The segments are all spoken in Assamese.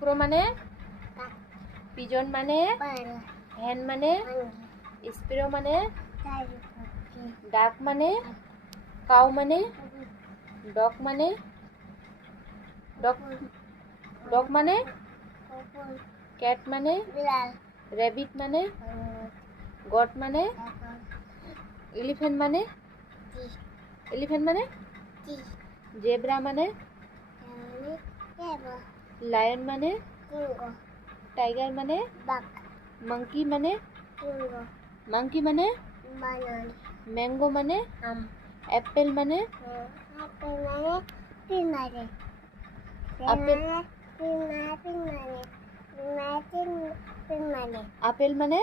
কাকড়ো মানে পিজন মানে হেন মানে স্পিরো মানে ডাক মানে কাউ মানে ডগ মানে ডগ মানে ক্যাট মানে রেবিট মানে গট মানে এলিফ্যান্ট মানে জেব্রা মানে লায়ন মানে টাইগার মানে मंकी মানে ম্যাঙ্গো মানে অ্যাপেল মানে আপেল মানে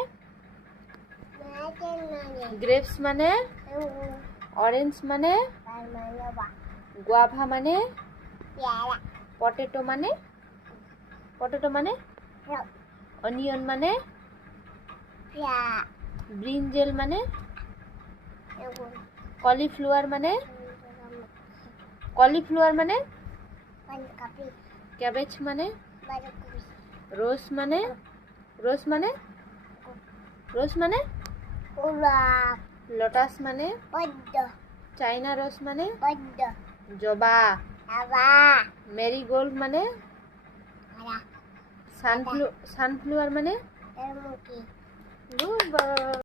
গ্রেপস মানে অরেঞ্জ মানে গুয়াভা মানে পটেটো মানে অনিয়ন মানে ব্রিঞ্জেল মানে কলিফ্লাওয়ার মানে ক্যাবেজ মানে রোজ মানে লোটাস মানে চাইনা রোজ মানে জবা মেরিগোল্ড মানে সানফ্লাওয়ার মানে